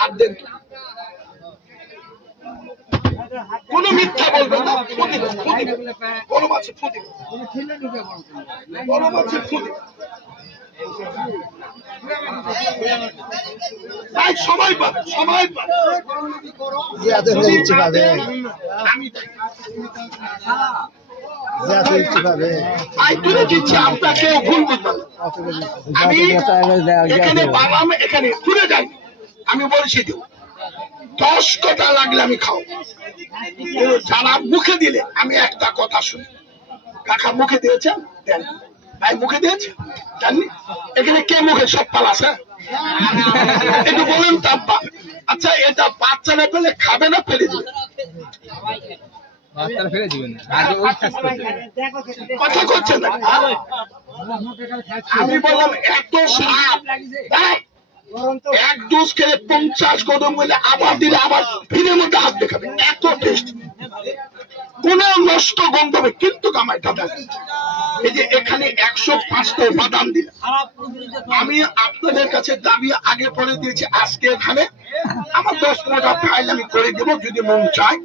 হাত দেন, কোন মিথ্যা বলবেন না। বড় মাছে ফু দিবেন, বড় মাছে ফু দিবেন। ভাই সবাই পাবে, সবাই পাবে, আমি তুলে দিচ্ছি, আপনাকে ভুল বুঝবেন। আমি এখানে বানাম, এখানে ঘুরে যাই, আমি বলছি দেব 10 কথা লাগলে আমি খাও, যারা মুখে দিলে আমি একটা কথা শুনি। কাকা মুখে দিয়েছেন, দেন। ভাই মুখে দিয়েছে, জাননি এখানে কে মুখে সব পাল আছে একটু বলেন তো আব্বা। আচ্ছা এটা বাচ্চারা পেলে খাবে না ফেলে দিবে? কথা করছেন না? আমি বললাম এত সাপ, এক ডোজ খেলে 50 কদম বলে আবার দিলে আবার ফিরে মধ্যে হাত দেখাবে, এত টেস্ট, কোন নষ্ট গন্ধ হবে কিন্তু কামাইটা দেয়। এই যে এখানে 105টা বাদাম দিলাম, আমি আপনাদের কাছে দাবি আগে পরে দিয়েছি, আজকে এখানে আমার 10-15টা ফাইল আমি করে দেব, যদি মন চায়।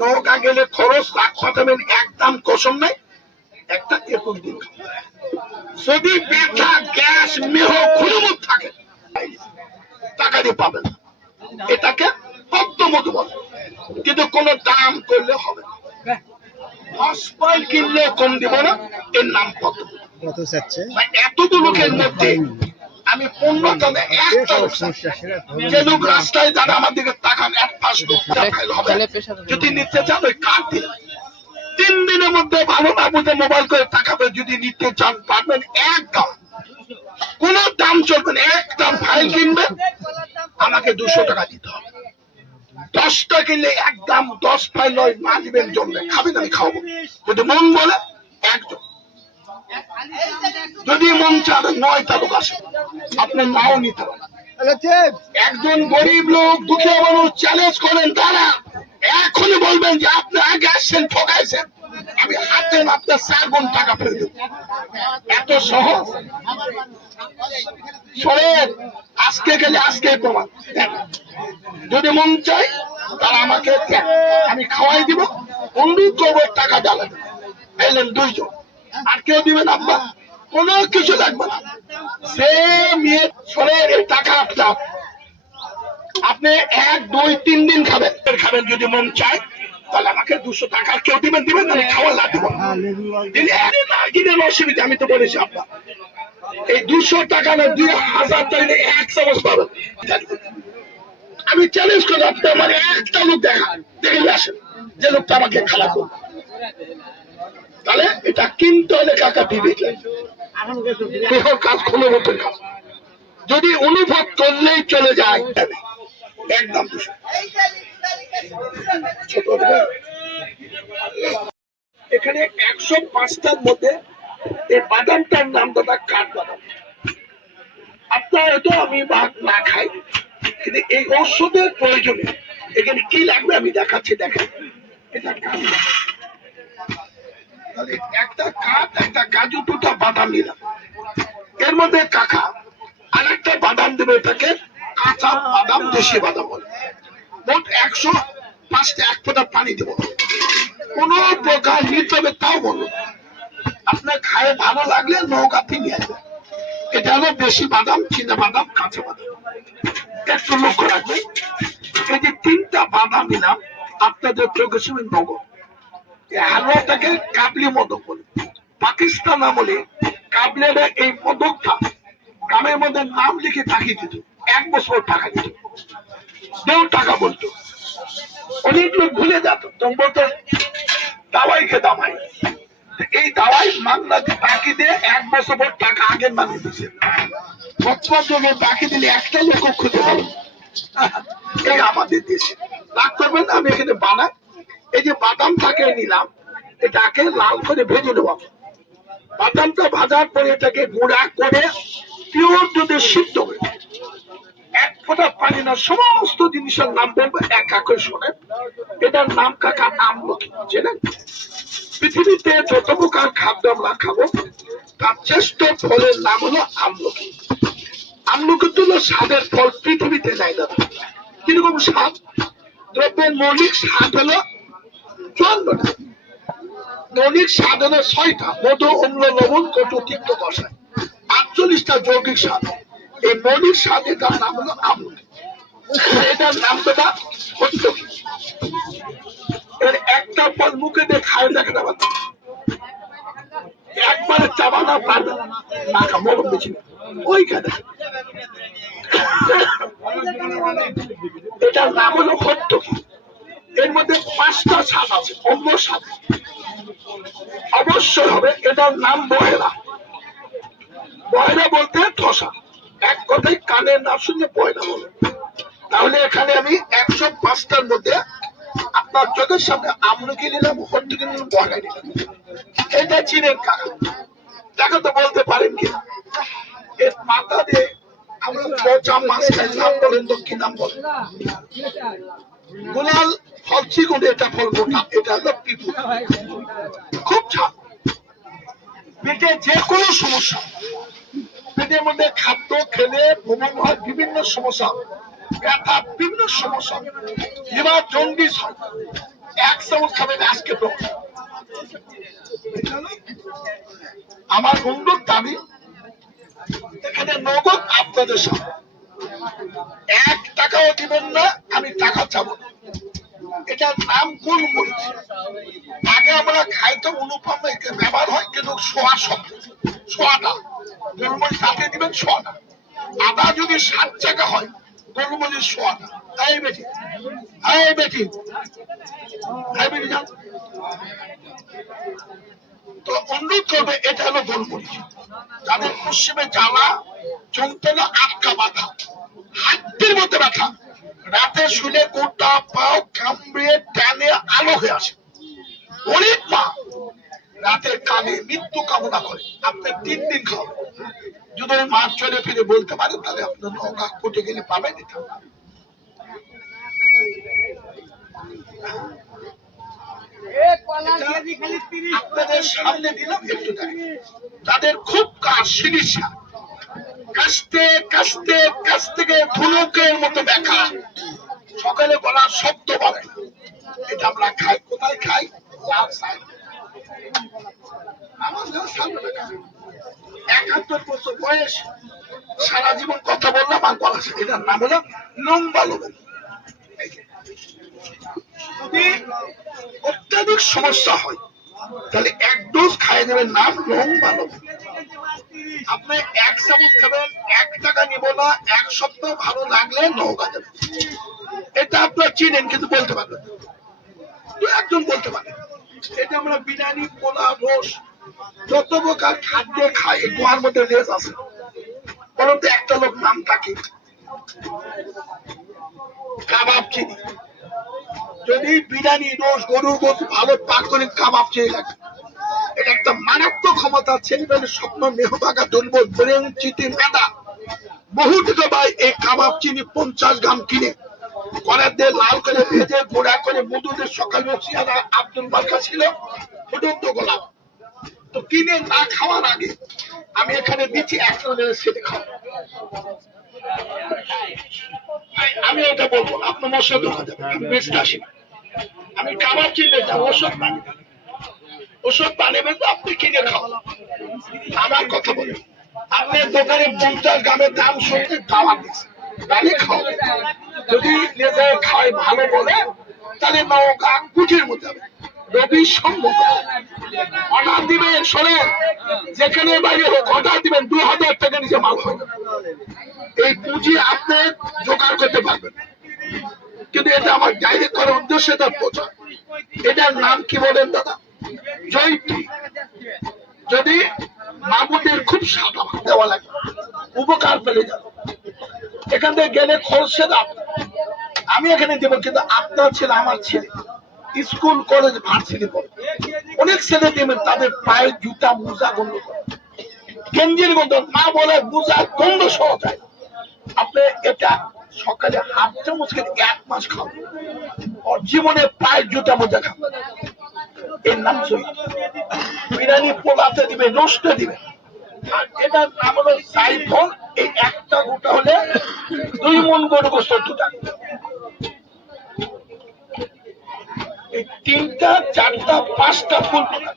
নৌকা গেলে খরচ লাখ খতাবেন, একদম কসম নাই, একটা 21 দিন যদি ব্যথা গ্যাস মেহ খুলমুখ থাকে টাকা দিয়ে পাবেন, এটাকে পদ্মমধু বলে, কিন্তু কোন দাম করলে হবে না। হসপাইল কিনলে কম দিব না, এর নাম পদ্ম। এতগুলো লোকের মধ্যে আমি 15 টাকা একটা যে লোক রাস্তায় দাঁড়া আমার দিকে তাকান, এক পাশ হবে, যদি নিতে চান ওই কার্ড দিন, 3 দিনের মধ্যে ভালো না বুঝে মোবাইল করে টাকাবে, যদি নিতে চান পারবেন, একদম কোন দাম চলবে না, একদম ফাইল কিনবেন আমাকে 200 টাকা দিতে হবে। 10টা কিনলে একদম 10 ফাইল নয়, মা দিবেন জন্য খাবেন, আমি খাওয়াবো, যদি মন বলে একজন, যদি মন চান 9টা লোক আসে, আপনি নাও নিতে পারেন। একজন গরিব লোক দুঃখী মানুষ চ্যালেঞ্জ করেন, তারা এখনই বলবেন যে আপনি আগে আসছেন, ঠকাইছেন, আমি হাতে আপনার 4 গুণ টাকা ফেলে দেব, এত সহজ। শোনেন, আজকে গেলে আজকে প্রমাণ, যদি মন চাই তারা আমাকে আমি খাওয়াই দিব, অনুরোধ করবো টাকা ডালেন, এলেন 2 জন, আর কেউ দিবেন আব্বা, কোনো কিছু লাগবে না, সে মেয়ে। শোনেন, এই টাকা আপনার, আপনি 1, 2, 3 দিন খাবেন, যদি মন চায় তাহলে আমাকে 200 টাকা কেউ দিবেন, আমি খাওয়া লাগবে অসুবিধা, আমি তো বলেছি আপনার এই 200 টাকা না 2000 টাকা 1 চামচ পাবেন। আমি চ্যালেঞ্জ করি, আপনি আমার একটা লোক দেখে আসেন যে লোকটা আমাকে খারাপ করবে, তাহলে এটা কিনতে হলে কাকা বিবেক কাজ, কোনো মতের কাজ, যদি অনুভব করলেই চলে যায় একদম। এখানে 105টার মধ্যে এই বাদামটার নাম দাদা কাঠবাদাম। আপনার তো আমি ভাগ না খাই, কিন্তু এই ঔষধের প্রয়োজনে এখানে কি লাগবে আমি দেখাচ্ছি, দেখেন এটা একটা কাঠ, একটা কাজু, 2টা বাদাম নিলাম, এর মধ্যে কাকা আর একটা বাদাম দেবে, এটাকে কাঁচা বাদাম, দেশি বাদাম বলে, মোট 105টা, 1 ফোঁটা পানি দেবো, কোন প্রকার নিতে হবে তাও বলবো, আপনার খায় ভালো লাগলে নৌকাতে নিয়ে আসবে। এটা হলো দেশি বাদাম, চীনা বাদাম, কাঁচা বাদাম। একটু লক্ষ্য রাখবে, এই যে 3টা বাদাম নিলাম, আপনাদের চোখের সামনে নগদ, হালুয়াটাকে কাবলি মোদক বলে, পাকিস্তান আমলে কাবলিরা এই মোদকটা গ্রামের মধ্যে নাম লিখে পাঠিয়ে দিত, 1 বছর টাকা দিত, কেউ টাকা বলতো, অনেক লোক ভুলে যেত, তখন বলতো দাওয়াই খে দামাই, এই দাওয়াই মাংলা বাকি দিয়ে 1 বছর পর টাকা আগের মানে দিচ্ছে, বাকি দিলে একটা লোক খুঁজে পাবে, এই আমাদের দেশে রাগ করবেন না, আমি এখানে বানাই। এই যে বাদামটাকে নিলাম, এটাকে লাল করে ভেজে নেব, বাদামটা ভাজার পরে এটাকে গুঁড়া করে পিওর দুধে সিদ্ধ করে 1 ফোঁটা পানি না, সমস্ত জিনিসের নাম বলবো, এক করে শোনেন। এটার নাম কাকা আমলকি, চেনেন? পৃথিবীতে যত প্রকার খাদ্য আমরা খাবো তার শ্রেষ্ঠ ফলের নাম হলো আমলকি। আমলকি হলো স্বাদের ফল, পৃথিবীতে নাই দাদা, কিরকম স্বাদ? দ্রব্যের মৌলিক স্বাদ হলো 54টা, মৌলিক স্বাদ হলো 6টা, মধু, অম্ল, লবণ, কটু, তিক্ত, কষায়। 48টা যৌগিক স্বাদ। এই মৌলিক স্বাদ এটার নাম হলো আমলকি। এটার নাম বেটা হত্যকি। এর একটা ফল মুখে দিয়ে খায় দেখাতে পারবে, একবারে চাবানো পারবে না, মাখা মরম বেশি ওই খায়। এটার নাম হলো হত্যকি। এর মধ্যে 5টা স্বাদ আছে, অন্য স্বাদ অবশ্যই হবে। এটার নাম বহেরা। বহেরা বলতে ঠসা, এক কথায় কানের না শুনলে বহেরা বলে। তাহলে এখানে আমি 105টার মধ্যে আপনার চোখের সামনে আমলকি নিলাম, হত্যকি নিলাম, বহেরা নিলাম। এটা চিনের কাকা, তাকে তো বলতে পারেন কিনা? এর মাথা দিয়ে আমরা পচা মাছ খাই, নাম বলেন তো কি নাম বলেন? গুলাল ফল চিকুন, এটা ফল মোটা, এটা হলো পিপু, খুব ঝাল। পেটে যে কোনো সমস্যা, পেটের মধ্যে খাদ্য খেলে ভ্রমণ হয়, বিভিন্ন সমস্যা, ব্যথা, বিভিন্ন সমস্যা, লিভার জন্ডিস হয়, 1 চামচ খাবেন আজকে তো। আমার বন্ধুর দাবি এখানে নগদ আপনাদের সামনে, 1 টাকাও দিবেন না, আমি টাকা চাবো না। এটার নাম গোলমরিচ। আগে আমরা খাইতো অনুপম ব্যবহার হয়, কিন্তু সোয়া শব্দ, সোয়াটা গোলমরিচ তাতে দিবেন, সোয়াটা। আদা যদি 7 টাকা হয়, গোলমরিচ সোয়াটা। এই বেটি, এই বেটি, এই বেটি যান। তো অনুরোধ করবে, এটা হলো গোলমরিচ। যাদের পশ্চিমে জ্বালা, যন্ত্রণা, আটকা বাঁধা, হাতের মধ্যে ব্যথা, রাতে শুনে গোটা পাও কামড়ে টানে আলো হয়ে আসে, অনেক মা রাতের কানে মৃত্যু কামনা করে, আপনি 3 দিন খাওয়াবেন। যদি মা চলে ফিরে বলতে পারেন, তাহলে আপনার নৌকা কোটে গেলে পাবেন এটা। আপনাদের সামনে দিলাম একটু দেখেন। যাদের খুব কাজ, চিকিৎসা, কাশতে কাশতে কাছ থেকে ধুনুকের মতো দেখা, সকালে গলার শব্দ বাড়ে না, এটা আমরা খাই। কোথায় খাই? লাল সাই। আমার 71 বছর বয়স, সারা জীবন কথা বললাম আর গলা, এটার নাম হলো লম্বা লবণ। যদি অত্যাধিক সমস্যা হয়, তাহলে 1 ডোজ খাইয়ে দেবেন, নাম লম্বা লবণ। আপনি 1 চামচ খাবেন, 1 টাকা নিব না, 1 সপ্তাহ ভালো লাগলে নৌকা দেবেন। এটা আপনার চিনেন, কিন্তু বলতে পারবেন, তো একজন বলতে পারে। এটা আমরা বিরিয়ানি, পোলাও, রোস, যত প্রকার খাদ্য খাই, গোয়ার মধ্যে লেজ আছে, পরন্তু একটা লোক নাম থাকে কাবাব চিনি। যদি বিরিয়ানি, রোস, গরু গোস ভালো পাক করে কাবাব চিনি লাগে, এটা একটা মারাত্মক ক্ষমতা। ছেলেমেয়ের স্বপ্ন, মেহবাগা, দুর্বল, ব্রেন, চিঠি, মেদা, বহু দিকে ভাই এই কাবাব চিনি 50 গ্রাম কিনে কড়াই দিয়ে লাল করে ভেজে গোড়া করে মধুদের সকাল আব্দুল মার্কা ছিল ফুটন্ত গোলাপ। তো কিনে না খাওয়ার আগে আমি এখানে দিচ্ছি 1 সেটে খাওয়া। আমি এটা বলবো না, আপনার মশলা দোকান যাবেন, আমি বেচতে আসি না। আমি কাবাব চিনলে যাবো, ওষুধ বানিয়ে, ওষুধ বানিয়ে তো আপনি কিনে খাওয়ান। আমার কথা বলি, আপনার দোকানে 50 গ্রামের দাম শুনতে দাওয়া দিচ্ছে, দাঁড়িয়ে খাওয়াবেন। যদি লেজে খায় ভালো বলে, তাহলে নৌকা কুঠির মধ্যে হবে। রবি সম্ভব অর্ডার দিবেন, শোনেন, যেখানে বাইরে হোক অর্ডার দিবেন, 2000 টাকা নিচে মাল হয় না। এই পুঁজি আপনি জোগাড় করতে পারবেন, কিন্তু এটা আমার ডাইরেক্ট করার উদ্দেশ্য, এটা প্রচার। এটার নাম কি বলেন দাদা? জয়িত্রী। যদি মামুদের খুব সাদা দেওয়া লাগে, উপকার পেলে যাবে। এখান থেকে গেলে খরচে দাম আমি এখানে দেবো, কিন্তু আপনার ছেলে, আমার ছেলে স্কুল, কলেজ, ভার্সিটি পড়ে, অনেক ছেলে দেবেন, তাদের পায়ে জুতা, মোজা গন্ধ করে, গেঞ্জির গন্ধ, না বলে মোজার গন্ধ সহ যায়। আপনি এটা সকালে 1/2 চামচ খেলে 1 মাস খাবেন, ওর জীবনে পায়ের জুতা মোজা খাবেন। এর নাম বিরিয়ানি, পোলাতে দিবে, রোস্টে দিবে। আর এটার নাম হলো সাইফল। এই একটা গোটা হলে 2 মণ গরু গোস্ত 2 টাকা। তিনটা চারটা পাঁচটা ফুল পাতা,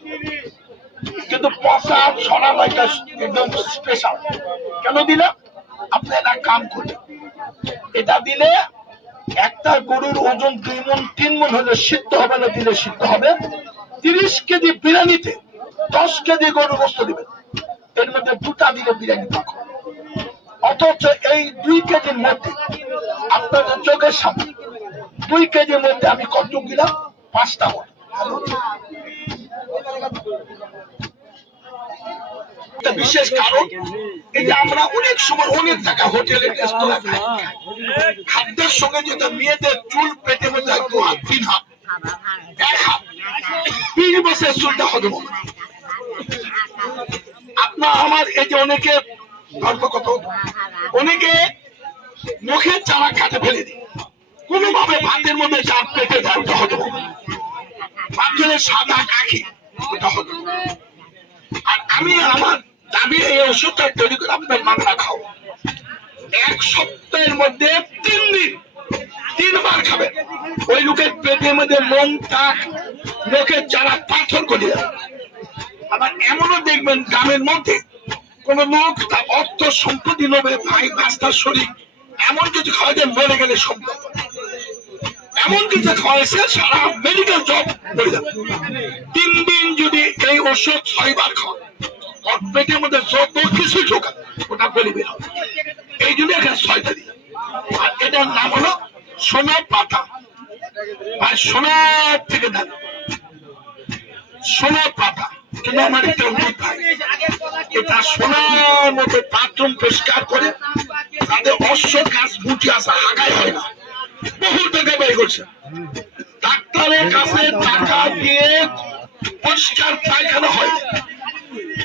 কিন্তু পচা ছড়া নয়টা একদম স্পেশাল। কেন দিলাম? আপনি একটা কাম করবেন, এটা দিলে একটা গরুর ওজন 2 মণ 3 মণ হলে সিদ্ধ হবে না, দিলে সিদ্ধ হবে। 30 কেজি বিরিয়ানিতে 10 কেজি গরুর গোস্ত দিবেন, এর মধ্যে 2টা দিলে বিরিয়ানি পাক হবে। অথচ এই 2 কেজির মধ্যে আপনাদের চোখের সামনে 2 কেজির মধ্যে আমি কত দিলাম? 5টা মণ। বিশেষ কারণ এই যে আমরা অনেক সময় অনেক জায়গায় হোটেলে রেস্তোরাঁ খাই, খাদ্যের সঙ্গে যেটা মেয়েদের চুল পেটে মধ্যে 2 হাত 3 হাত 1 হাত 20 বছর চুলটা হজম হবে। আপনার আমার এই যে অনেকে গল্প কত, অনেকে মুখের চারা কাটে ফেলে দিই, কোনোভাবে ভাতের মধ্যে চাপ পেটে যায়, ওটা হজম হবে। ভাতের সাদা কাঠি, ওটা হজম হবে। আর আমি আমার দাবি এই ওষুধটা তৈরি করে আপনার মাথা খাও, 1 সপ্তাহের মধ্যে 3 দিন 3 বার খাবেন। ওই লোকের পেটের মধ্যে লোম টাক লোকের যারা পাথর করে যাবে। আবার এমনও দেখবেন গ্রামের মধ্যে কোন লোক তার অর্থ সম্পত্তি লোভে ভাই রাস্তার শরীর এমন কিছু খাওয়াতে মরে গেলে সম্ভব, এমন কিছু খাওয়াইছে সারা মেডিকেল জব করে যাবে। 3 দিন যদি এই ওষুধ 6 বার খাওয়া, পেটের মধ্যে যত কিছু ঢোকা ওটা বলি বের হবে। এই জন্য এখানে 6টা দিন। আর এটার নাম হলো সোনার পাতা, আর সোনার থেকে দেন সোনার পাতা। কিন্তু আমার একটা অনুরোধ ভাই, এটা সোনার মতো বাথরুম পরিষ্কার করে তাদের অশ্ব গাছ বুটি আসা হাগাই হয় না, বহু টাকা ব্যয় করছে, ডাক্তারের কাছে টাকা দিয়ে পরিষ্কার পায়খানা হয়।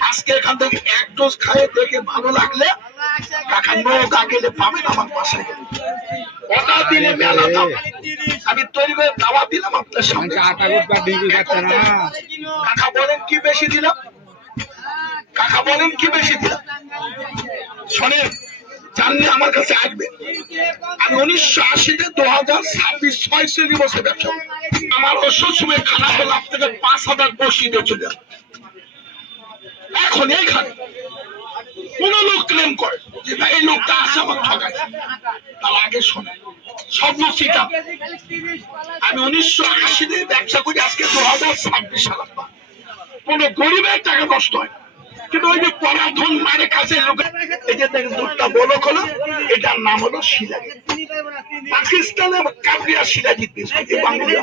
আজকে এখান থেকে 1 ডোজ খায় দেখে ভালো লাগলে টাকা নৌকা গেলে পাবেন আমার বাসায় গেলে, অর্ডার দিলে মেলা দাম। আমি তৈরি করে দাওয়া দিলাম আপনার সামনে। কাকা বলেন কি বেশি দিলাম? কাকা বলেন কি বেশি দিলাম? শোনেন, জানলে আমার কাছে আসবে। আমি 1980-তে 2026 6 বছর ব্যবসা, আমার ওষুধ সময় খারাপ হলে আপনাকে 5,000 বসিয়ে দিয়ে চলে যাবে। এখন এইখানে কোন লোক ক্লেম করে যে ভাই এই লোকটা আসে আমার ঠকাইছে, তার আগে শোনে স্বপ্ন শিখা। আমি 1980-তে ব্যবসা করি, আজকে 2026 সাল। কোন গরিবের টাকা নষ্ট হয়, কিন্তু ওই যে পরাধন মারে কাছে লোক, এই যে দুধটা বলো হলো, এটার নাম হলো শিলাজিৎ। পাকিস্তানে কাবরিয়া শিলাজিৎ, বাংলা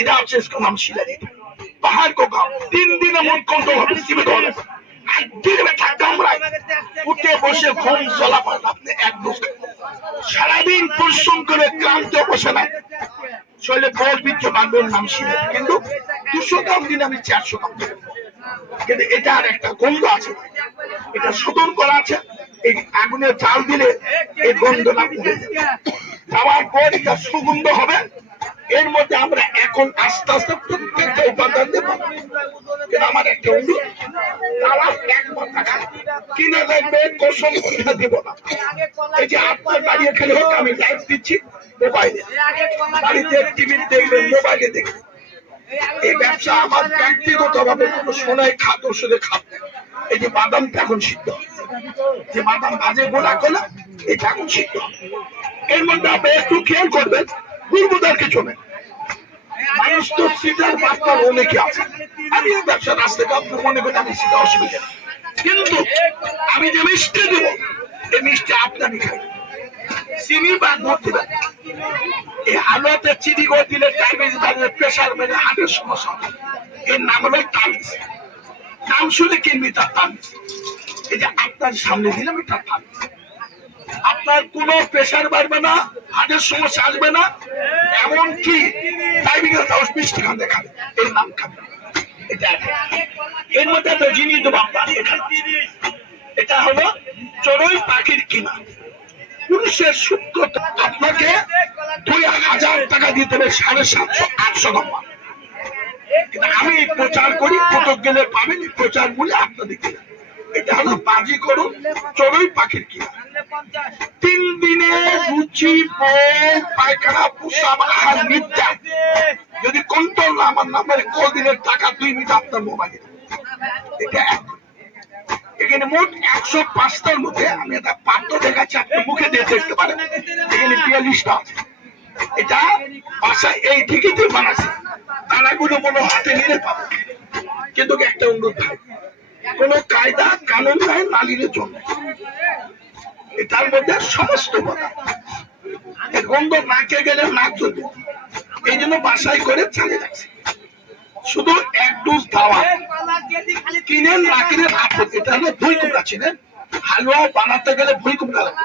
এটা হচ্ছে নাম শিলাজিৎ। পাহাড় কো গাঁও 3 দিনে মন কন্ট্রোল হবে, সিমে ধরে উঠে বসে ঘুম চলা পান আপনি 1 ডোজ। সারাদিন পরিশ্রম করে ক্লান্ত বসে না, শরীরে বল বৃদ্ধ বাঁধবেন নাম শিলে, কিন্তু 200 গ্রাম দিন আমি 400 গ্রাম দেব। কিন্তু এটা আর একটা গন্ধ আছে, এটা শোধন করা আছে, এই আগুনে চাল দিলে এই গন্ধ না উঠে যাওয়ার পর এটা সুগন্ধ হবে। এর মধ্যে আমরা এখন আস্তে আস্তে প্রত্যেকটা উপাদান দেব। কিন্তু আমার একটা অনুরোধ, তারা একবার টাকা কিনে দেখবে, কসম কথা দিব না। এই যে আপনার বাড়ি এখানে হোক, আমি লাইভ দিচ্ছি মোবাইলে, বাড়িতে টিভি দেখবেন, মোবাইলে দেখবেন। এই ব্যবসা আমার ব্যক্তিগত ভাবে কোন সোনায় খাত ওষুধে খাত। এই যে বাদামটা এখন সিদ্ধ, যে বাদাম ভাজে গোলা গোলা, এটা এখন সিদ্ধ। এর মধ্যে আপনি একটু খেয়াল করবেন, দুর্বোধার কিছু নেই। মানুষ তো সিটার বার্তার অনেকে আছে, আমি এই ব্যবসা রাস্তাটা আপনি মনে করেন আমি সেটা অসুবিধা, কিন্তু আমি যে মিষ্টি দেবো এই মিষ্টি আপনারই খাই। চিনি বা দুধ দিবেন, এই হালুয়াতে চিনি করে দিলে ডায়াবেটিস বাড়লে, প্রেশার বেড়ে, হার্টের সমস্যা হবে। এর নাম হলো তাবিজ। নাম শুনে কিনবি তার তাবিজ। এই যে আপনার সামনে দিলাম, এটা তাবিজ। আপনার কোনো প্রেশার বাড়বে না, হার্টের সমস্যা আসবে না, এমনকি ডায়াবেটিস মিষ্টি খান খাবে, এর নাম খাবে। এটা এর মধ্যে তো জিনিস দেবো আপনার এখানে। এটা হলো চড়ুই পাখির কিনা, পুরুষের শুক্র। আপনাকে 2,000 টাকা দিতে হবে, 750-800 টাকা। কিন্তু আমি প্রচার করি, কোথাও গেলে পাবেন প্রচার মূল্যে আপনাদেরকে। এটা হলো বাজি করুন চড়ুই পাখির কিনা। 3 দিনে রুচি পায়খানা প্রস্রাব আহার নিদ্রা যদি কন্ট্রোল না আমার নাম্বারে কল দিনের টাকা 2 মিনিট আপনার মোবাইলে। এটা এখানে মোট 105টার মধ্যে আমি একটা পাত্র দেখাচ্ছি, আপনি মুখে দিয়ে দেখতে পারেন। এখানে 42টা আছে। এটা বাসায় এই ঠিকই বানাচ্ছে, দানাগুলো মনে হাতে নিলে পাবো। কিন্তু একটা অনুরোধ ভাই, কোন কায়দা কানুন নাই নালিনের জন্য, এটার মধ্যে সমস্ত কথা এর গন্ধ নাকে গেলে নাক জ্বলবে। এই জন্য বাসায় করে চালিয়ে রাখছে। শুধু 1 ডোজ দাওয়া কিনেন না কিনেন আপদ। এটা হলো ভুই কুমড়া, ছিলেন হালুয়া বানাতে গেলে ভুই কুমড়া লাগে।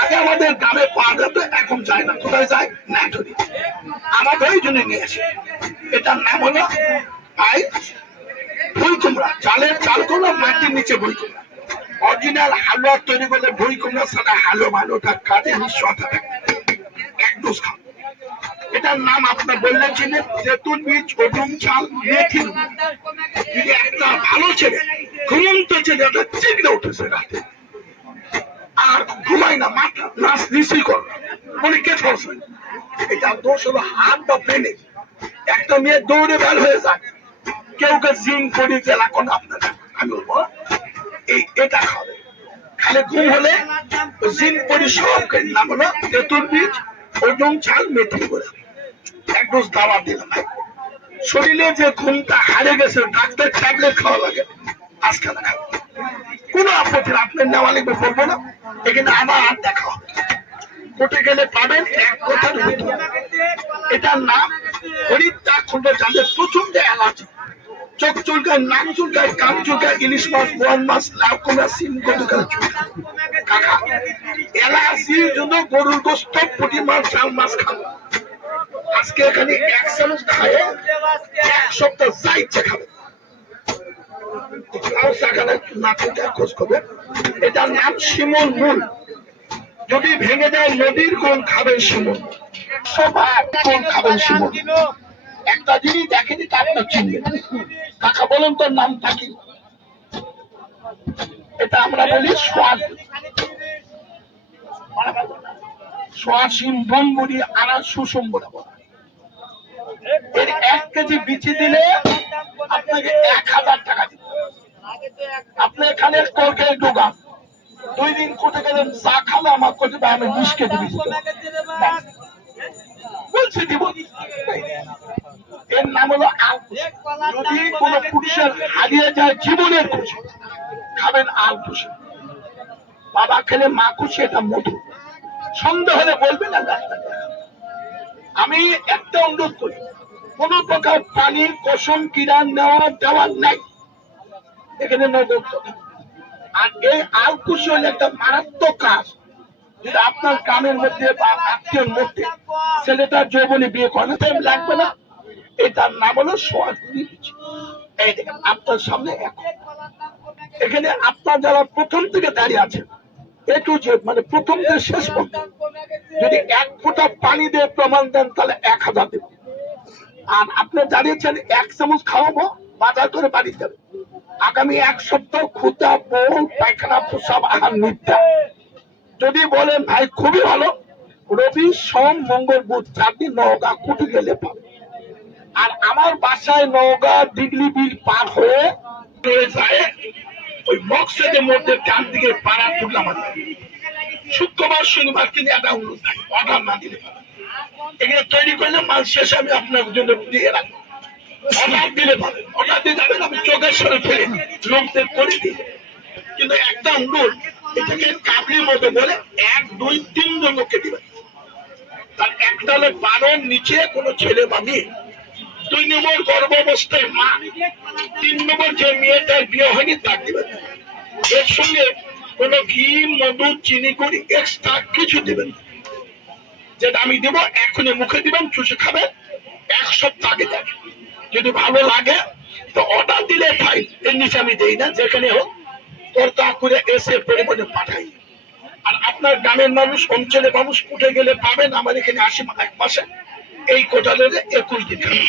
আগে আমাদের গ্রামে পাওয়া যেত, এখন যায় না। কোথায় যায়? নাটোরে। আমাদের ওই জন্য নিয়ে আসে। এটার নাম হলো ভুই কুমড়া। চালের চাল কুমড়া, মাটির নিচে ভুই কুমড়া। অরিজিনাল হালুয়া তৈরি করলে ভুই কুমড়া ছাড়া হালুয়া বানানোটা কাজে নিঃস্বার্থ থাকে। 1 ডোজ খাও। এটার নাম আপনার বললেন ছিলেন তেঁতুল বীজ, ওডুম চাল, মেথি। যদি একটা ভালো ছেলে ঘুমন্ত ছেলে একটা চিগড়ে উঠেছে রাতে আর ঘুমায় না, মাথা নাচ নিশ্চয়ই কর মনে কে ফলস, এটা দোষ হলো হাত বা ব্রেনে। একটা মেয়ে দৌড়ে বের হয়ে যায়, কেউ কে জিন করি জেলা কোন আপনার, আমি বলবো এটা খাবে। খালি ঘুম হলে জিন করি সব নাম হলো তেঁতুল বীজ, ওডুম চাল, মেথি করে 1 ডোজ দাওয়া দিলাম। শরীরে যে ঘুমটা হারিয়ে গেছে, ডাক্তার ট্যাবলেট খাওয়া লাগে, আজকে না খাবো কোন আপত্তি আপনার নেওয়া লাগবে বলবো না। এখানে আমার দেখা হবে, কোর্টে গেলে পাবেন এক কথার ভিতর। এটার নাম হরিদ্রা খন্ড, যাদের প্রচন্ড অ্যালার্জি, চোখ চুলকায়, নাক চুলকায়, কান চুলকায়, ইলিশ মাছ, বোয়াল মাছ, লাউ কুমড়া, সিম গতকাল চুলকায়। কাকা অ্যালার্জির জন্য গরুর গোস্ত, পুঁটি মাছ, চাল মাছ খাবো। আজকে এখানে 1 চামচ খায় 1 সপ্তাহ যা ইচ্ছে খাবে। খোঁজ করবেন। এটার নাম শিমুল মূল। যদি ভেঙে যায় নদীর কোন খাবেন শিমুল, সবার কোন খাবেন শিমুল। একটা জিনিস দেখেনি তা আপনার চিনবেন। কাকা বলেন তোর নামটা কি? এটা আমরা বলি সোয়াশিম বনবুড়ি আনার সুসম্বরা বলা। এর 1 কেজি বিচি দিলে আপনাকে 1000 টাকা দিবে। আপনি এখানে তরকারি ঢোকান, 2 দিন কোটে গেলেন, চা খালে আমার কোটে আমি 20 কেজি বিচি বলছি দিব। এর নাম হলো যদি কোন পুরুষের হারিয়ে যায় জীবনের খুশি, খাবেন আল খুশি। বাবা খেলে মা খুশি, এটা মধু। সন্দেহ হলে বলবেন না ডাক্তার। আমি একটা অনুরোধ করি, কোন প্রকার পানি কসম কিরান নেওয়া দেওয়ার নাই এখানে নগদ। আর এই আলকুশি হলে একটা মারাত্মক কাজ। যদি আপনার গ্রামের মধ্যে বা আত্মীয়ের মধ্যে ছেলেটার যৌবনে বিয়ে করানো লাগবে না, এটার নাম হলো সোয়াশিম। এই দেখেন আপনার সামনে এখন এখানে আপনার যারা প্রথম থেকে দাঁড়িয়ে আছেন, একটু যে মানে প্রথম থেকে শেষ পর্যন্ত যদি 1 ফোঁটা পানি দিয়ে প্রমাণ দেন তাহলে 1000 দেব। আর আপনি দাঁড়িয়েছেন 1 চামচ খাওয়াবো, বাজার করে বাড়ি যাবে। আগামী 1 সপ্তাহ ক্ষুধা, বল, পায়খানা, প্রস্রাব আহার নিদ্রা। যদি বলেন ভাই খুবই ভালো, রবি, সোম, মঙ্গল, বুধ 4 দিন নওগাঁ কুটি গেলে পাবে। আর আমার বাসায় নওগাঁ দিগলি বিল পার হয়ে যায় ওই মকসেদের মধ্যে ডান দিকে পাড়া তুললাম। শুক্রবার শনিবার কিনে একটা অনুরোধ থাকে, অর্ডার না দিলে এখানে তৈরি করলে মাল শেষ আমি আপনার জন্য দিয়ে রাখবো। অর্ডার দিলে পাবেন, অর্ডার দিয়ে যাবেন, আমি চোখের সাথে ফেলে লোকদের করে দিই। কিন্তু একটা অনুরোধ, এটাকে কাবলির মতো বলে 1, 2, 3 জন লোককে দিবেন। তার একটা হলো 12 নিচে কোনো ছেলে বা মেয়ে, 2 নম্বর গর্ভাবস্থায় মা, 3 নম্বর যে মেয়েটার বিয়ে হয়নি তার দিবেন। এর সঙ্গে কোনো ঘি, মধু, চিনি করে এক্সট্রা কিছু দিবেন। যেটা আমি দেবো এখনই মুখে দিবেন, চুষে খাবেন, 1 সপ্তাহ আগে দেখেন। যদি ভালো লাগে তো অর্ডার দিলে ফাইল, এর নিচে আমি দেই না, যেখানে হোক তোর তা করে এসে পরিমাণে পাঠাই। আর আপনার গ্রামের মানুষ, অঞ্চলের মানুষ উঠে গেলে পাবেন আমার এখানে 1 মাসে এই কোটালে 21 দিন খাবেন।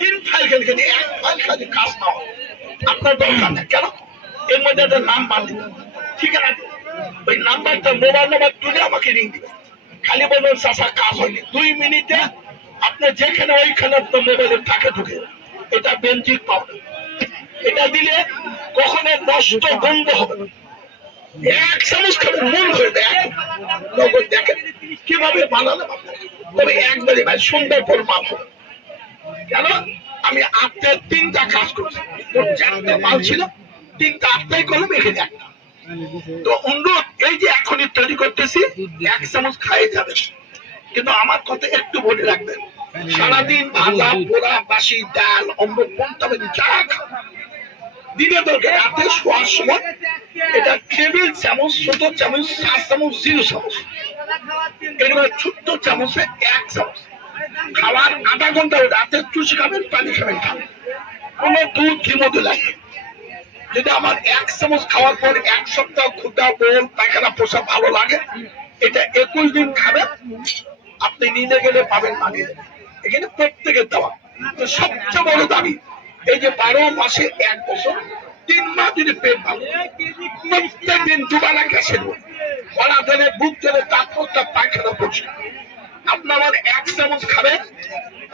3 ফাইল খেলে 1 ফাইল খালি কাজ না হয় আপনার দরকার নেই। কেন? এর মধ্যে একটা নাম বাদ দিন, ঠিক আছে? ওই নাম্বারটা মোবাইল নাম্বার তুলে আমাকে রিং দিবে, খালি বলবেন চাচা কাজ হয়নি, 2 মিনিটে আপনি যেখানে ওইখানে আপনার মোবাইলের টাকা ঢুকে, এটা বেঞ্জিক পাউডার। এটা দিলে কখনো নষ্ট বন্ধ হবে না। 1 চামচ খাবেন মন করে দেয়, দেখেন কিভাবে বানালে, তবে একবারই ভাই সুন্দর করে মাল হবে। কেন আমি আপনার 3টা কাজ করছি, 4টা মাল ছিল, 3টা আপনাই করলাম, এখানে একটা। তো অনুরোধ, এই যে এখনই তৈরি করতেছি, 1 চামচ খাইয়ে যাবেন, কিন্তু আমার কথা একটু বলে রাখবেন, সারাদিন ভাজা পোড়া বাসি ডাল অন্য পন্তাবেন যা খান, দিনে দরকার রাতে শোয়ার সময় এটা টেবিল চামচ, ছোট চামচ 4 চামচ, 0 চামচ, এগুলো ছোট্ট চামচে 1 চামচ খাওয়ার আধা ঘন্টা রাতে চুষে খাবেন, পানি খাবেন, খাবেন, কোনো দুধ ঘিমতে লাগে। যদি আমার 1 চামচ খাওয়ার পর 1 সপ্তাহ ক্ষুধা বল পায়খানা পোষা ভালো লাগে, এটা 21 দিন খাবেন, আপনি নিতে গেলে পাবেন মানি। এখানে প্রত্যেকের দেওয়া সবচেয়ে বড় দাবি, এই যে 12 মাসে 1 বছর 3 মাস যদি পেট ভালো, প্রত্যেক দিন দুবেলা গ্যাসের ওরা ধরে বুক ধরে তারপরটা পায়খানা পরিষ্কার। আপনি আমার 1 চামচ খাবেন,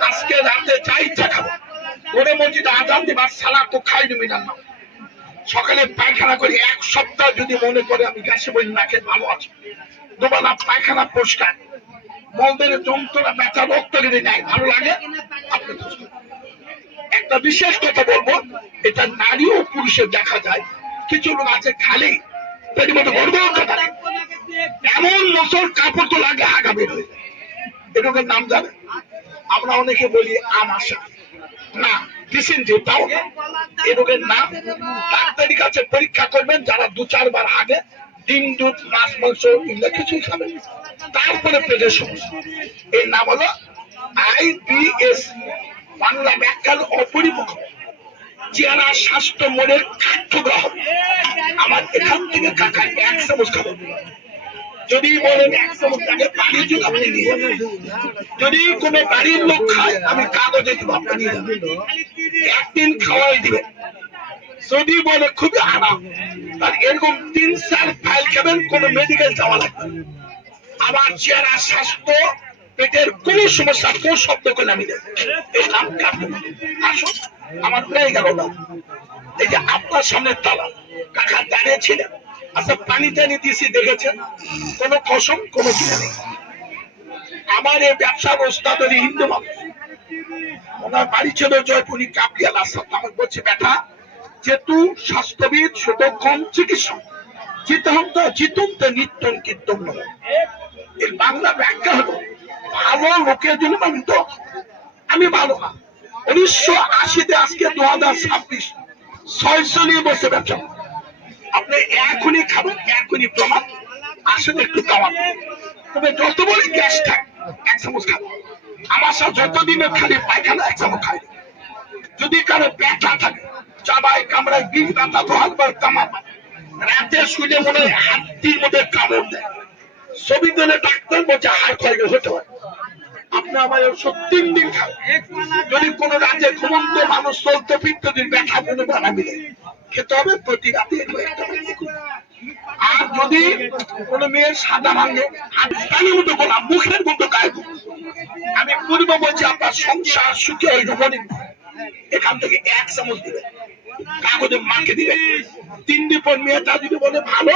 আজকে রাতে যা ইচ্ছা খাবেন, ওরে মসজিদে আজান দিবার সালাদ তো খাই নিবি না, সকালে পায়খানা করি 1 সপ্তাহ যদি মনে করে আমি গ্যাসে বই না খেয়ে ভালো আছি, দুবেলা পায়খানা পরিষ্কার, মলদের যন্ত্রণা ব্যথা রক্ত যদি নেয় ভালো লাগে, আপনি একটা বিশেষ কথা বলবো, এটা নারী ও পুরুষের দেখা যায়, কিছু লোক আছে খালি পেটের গর্ব কথা, এমন মোচর কাপড় তো লাগে আগা বের হয়ে যায়, এরকম নাম জানে। আমরা অনেকে বলি আমাশা, না ডিসেন্ট্রি, তাও না, এই রোগের নাম ডাক্তারের কাছে পরীক্ষা করবেন, যারা 2-4 বার আগে ডিম দুধ মাছ মাংস এগুলো কিছুই খাবেন, তারপরে পেটের সমস্যা, এর নাম হলো IBS, বাংলা ব্যাখ্যার অপরিপক্ক চেহারা স্বাস্থ্য মনের কাঠঠোকরা হবে। আমার এখান থেকে কাকা 1 চামচ খাবেন, যদি বলেন 1 চামচ তাকে পানি যদি আপনি নিয়ে যাবেন, যদি কোনো বাড়ির লোক খায় আমি কাগজে দিব, আপনি নিয়ে যাবেন, 1 দিন খাওয়াই দিবেন। যদি বলে খুবই আরাম, তার এরকম 3-4 ফাইল খাবেন, কোনো মেডিকেল যাওয়া লাগবে। আমার চেহারা স্বাস্থ্য পেটের কোন সমস্যা কোন শব্দ করে আমি দেব, এর নাম কাটবো। আসুন, আমার হয়ে গেল না, এই যে আপনার সামনে তালা কাকা দাঁড়িয়ে ছিলেন, আচ্ছা পানি টানি দিয়েছি দেখেছেন, কোন কসম কোন কিছু নেই। আমার এই ব্যবসার ওস্তাদ হিন্দু মানুষ, ওনার বাড়ি ছিল জয়পুরি কাপিয়া রাস্তা, আমাকে বলছে বেটা যেহেতু স্বাস্থ্যবিদ সুতক্ষণ চিকিৎসক, চিতহন্ত চিতন্ত নিত্যন কীর্তন নয়, এর বাংলা ব্যাখ্যা হলো ভালো লোকের জন্য আমি তো আমি ভালো না। 1980-তে আজকে 2026, 6 নিয়ে বসে ব্যবসা, আপনি এখনই খাবেন, এখনই প্রমাণ, আসলে একটু খাওয়ান, তবে যত বড় গ্যাস থাকে 1 চামচ খাবেন, আমার সাথে যতদিনের খালি পায়খানা 1 চামচ খাই, যদি কারো ব্যথা থাকে চাবাই কামড়ায় বিষ ব্যথা তো হালবার কামা, রাতে শুলে মনে হয় হাতির মধ্যে কামড় দেয়, ছবি দিলে ডাক্তার বলছে হাড় ক্ষয় হতে হয়, আপনি আমার 3 দিন খাবেন। যদি কোন রাজ্যে ঘুমন্ত মানুষ চলতে ফিরতে দিন ব্যথা কোনো বানাবি খেতে হবে প্রতি রাতে। আর যদি কোন মেয়ের সাদা ভাঙে হাতের মতো বলা মুখের মতো গায়ে, আমি পূর্ব বলছি আপনার সংসার সুখে ওই রকমই, এখান থেকে 1 চামচ দিবে, কাগজে মাকে দিবে, 3 দিন পর মেয়েটা যদি বলে ভালো,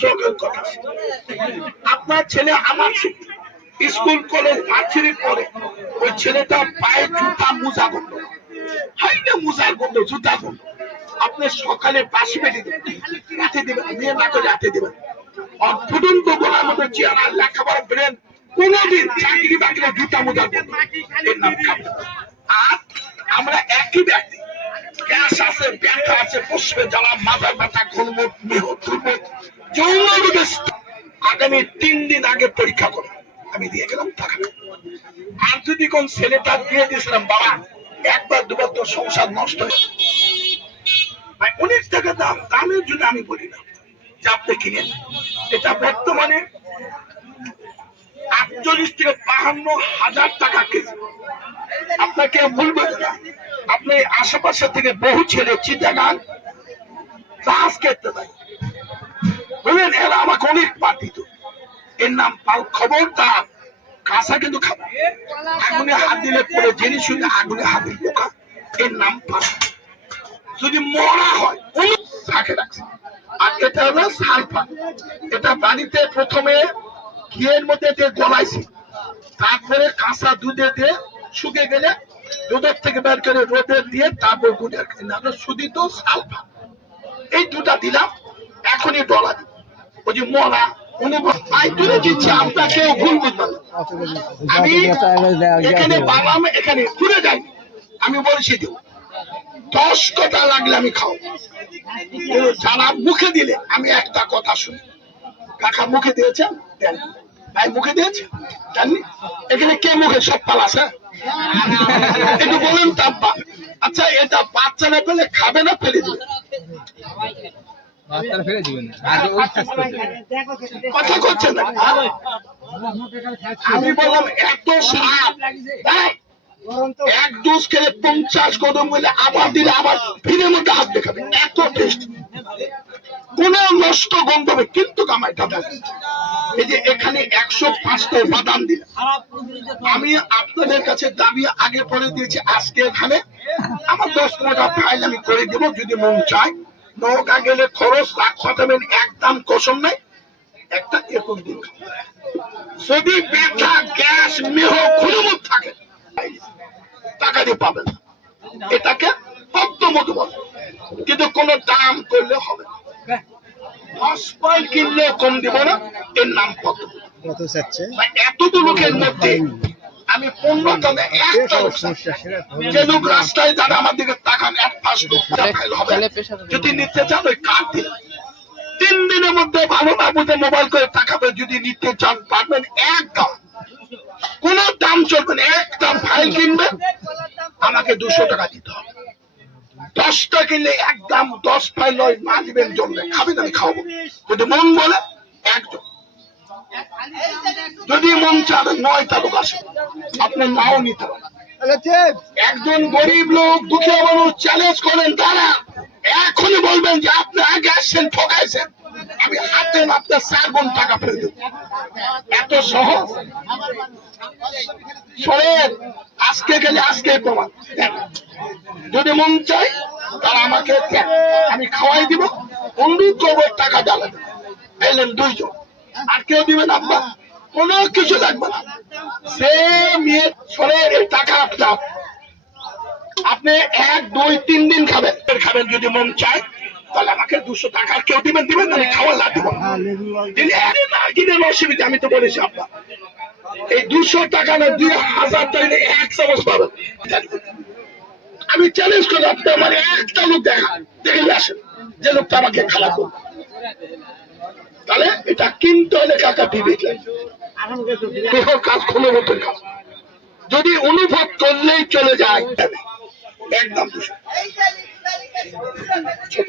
চোখের কথা। আপনার ছেলে আমার স্কুল কলেজ ভার্সিটি পড়ে, ওই ছেলেটা পায়ে জুতা মোজা গন্ধ, হাইটা মোজার গন্ধ জুতা গন্ধ, আপনি সকালে বাসি বেটে দেবেন, রাতে দেবেন, মেয়ে না করে রাতে দেবেন, ফুটন্ত গোলার মতো চেহারা লেখাপড়া ব্রেন, কোনদিন চাকরি বাকরি জুতা মোজার গন্ধ, এর নাম খাবেন। আর আমরা একই ব্যক্তি, গ্যাস আছে, ব্যথা আছে, পুষ্পে জ্বালা, মাথা ব্যথা, খুলমুট মেহ দুর্মুখ যৌন রোগে আগামী 3 দিন আগে পরীক্ষা করে আমি দিয়ে গেলাম টাকা। আর যদি কোন ছেলেটা দিয়ে দিয়েছিলাম বাবা 1 বার 2 বার তো সংসার নষ্ট হয়ে, 19 টাকা দাম, দামের জন্য আমি বলি না যে আপনি কিনেন, এটা বর্তমানে 48 থেকে 52 হাজার টাকা কেজি। আপনাকে বলবো না, আপনি আশেপাশে থেকে বহু ছেলে চিটাগাং চাষ করতে পারেন, বুঝলেন, এরা আমাকে অনেক পার দিত। এর নাম পাল। খবরদার, কাঁচা কিন্তু খাবো। আগুনে হাত দিলে পরে জেনে শুনে আগুনে হাত দিল পোকা। এর নাম পাল। যদি মরা হয় থাকে রাখছে। আর এটা হলো সালফা। এটা বাড়িতে প্রথমে ঘিয়ের মধ্যে দিয়ে গলাইছি, তারপরে কাঁচা দুধে দিয়ে শুকে গেলে দুধের থেকে বের করে রোদে দিয়ে তারপর গুড়ের শুধিত সালফা। এই দুটা দিলাম, এখনই ডলা দিব। ওই যে মরা অনুভব তুলে দিচ্ছি, আপনাকে ভুল বুঝবেন। আমি এখানে বানাম, এখানে ঘুরে যাই, আমি বলছি দিব 10 কথা লাগলে আমি খাও। যারা মুখে দিলে আমি একটা কথা শুনি। কাকা মুখে দিয়েছেন, দেন। ভাই মুখে দিয়েছে, জাননি। এখানে কে মুখে সব পাল আছে? একটু বলেন তাব্বা। আচ্ছা, এটা বাচ্চারা পেলে খাবে না ফেলে দিবে? কথা করছেন না? আমি বললাম এত সাপ, এক ডোজ খেলে 50 কদম বলে আবার দিলে আবার ফিরের মধ্যে হাত দেখাবে, এত টেস্ট। কোন নষ্ট গন্ধ হবে কিন্তু কামাইটা দেবে। এই যে এখানে 105টা বাদাম দিলাম। আমি আপনাদের কাছে দাবি আগে পরে দিয়েছি, আজকে এখানে আমার 10-15টা ফাইল আমি করে দেবো যদি মন চায়। নৌকা গেলে খরচ খাটাবেন, একদম কসম নাই, একটা 21 দিন। যদি ব্যথা, গ্যাস, মেহ, খুলমুখ থাকে টাকা দিয়ে পাবেন। এটাকে পদ্মমধু বলে, কিন্তু কোন দাম করলে হবে না। 10 পয়েন্ট কিনলে কম দিব না। এর নাম পদ্ম। এতটুকু লোকের মধ্যে আমি 15টা একটা যে লোক রাস্তায় যারা আমার দিকে তাকান, এক পাশ হবে। যদি নিতে চান ওই কার্ড দিন, 3 দিনের মধ্যে ভালো না বুঝে মোবাইল করে টাকাবে। যদি নিতে চান পারবেন, একদম কোন দাম চলবে না। একদম ফাইল কিনবেন, আমাকে 200 টাকা দিতে হবে। 10টা কিনলে একদম 10 ফাইল নয়, মা দিবেন জমবে, খাবেন, আমি খাওয়াবো। যদি মন বলে একদম, যদি মন চান 9টা লোক আসে, আপনি নাও নিতে পারেন। একজন গরিব লোক, দুঃখী মানুষ চ্যালেঞ্জ করেন, তারা এখনই বলবেন যে আপনি আগে আসছেন, ঠকাইছেন, আমি হাতে আপনার 4 গুণ টাকা ফেলে দেব। এত সহজ। শোনেন, আজকে গেলে আজকে প্রমাণ। যদি মন চাই তারা আমাকে আমি খাওয়াই দিব, অনুরোধ করবো টাকা জ্বালাবে। এলেন 2 জন, আর কেউ দিবেন আব্বা? কোনো কিছু লাগবে না। সে মেয়ে শোনেন, এই টাকা আপনার, আপনি 1, 2, 3 দিন খাবেন। যদি মন চায় তাহলে আমাকে 200 টাকা কেউ দিবেন, আমি খাওয়া লাগবে অসুবিধা। আমি তো বলেছি আপনার এই 200 টাকা না 2000 টাকা 1 চামচ পাবেন। আমি চ্যালেঞ্জ করি, আপনি আমার একটা লোক দেখে আসেন যে লোকটা আমাকে খারাপ করবে। তাহলে এটা কিনতে হলে কাকা বিবেক কাজ, কোনো মতন কাজ। যদি অনুভব করলেই চলে যায়, একদম 200 ছোট